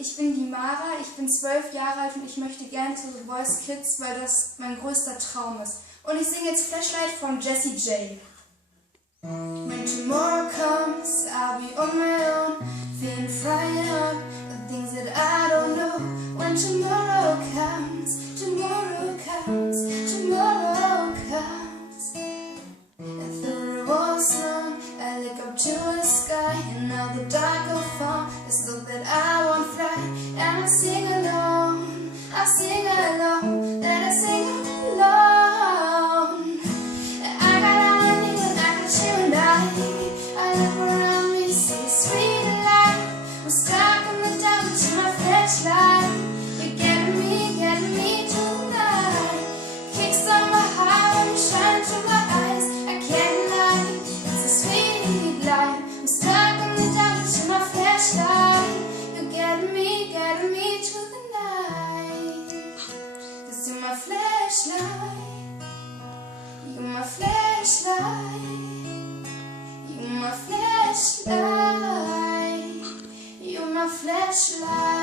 Ich bin die Mara, ich bin 12 Jahre alt und ich möchte gerne zu The Voice Kids, weil das mein größter Traum ist. Und ich singe jetzt Flashlight von Jessie J. When tomorrow comes, I'll be on my own, feeling frightened of the things that I don't know. When tomorrow comes, tomorrow comes, tomorrow comes. And through the walls long, I look up to the sky, and now the dark will fall. Let's look that I won't fly, and I sing along, I sing along, that I sing along. I got all I need and I got you and I look around me, see sweet light. I'm stuck in the dark with my flashlight. You're getting me tonight. Kicks on my heart when you shine through my eyes. I can't lie, it's a sweet light. I'm stuck in the dark with my flashlight. You're getting me to the night. 'Cause you're my flashlight. You're my flashlight. You're my flashlight. You're my flashlight.